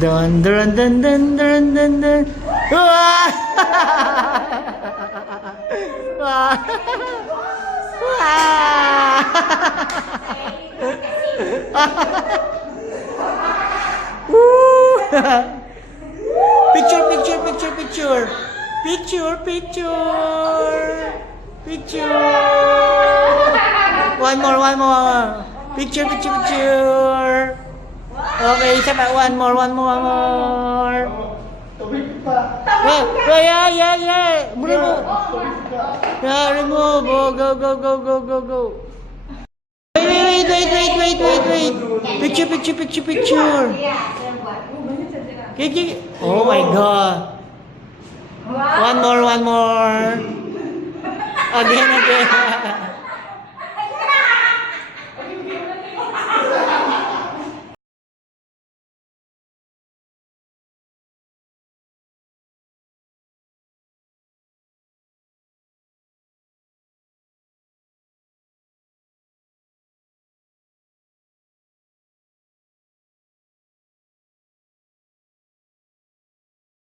Dun dun dun dun dun dun dun. Wah! Wah! Woo! Picture, picture, picture, picture. Picture, picture. Picture. One more, one more. Picture, picture, picture. Okay, isa pa. One more, one more, one more. Yeah, yeah, yeah. Remove. Yeah, remove. Oh, go, go, go, go, go, go. Wait, wait, wait, wait, wait, wait. Picture, picture, picture, picture. Oh my God. One more, one more. Again, again.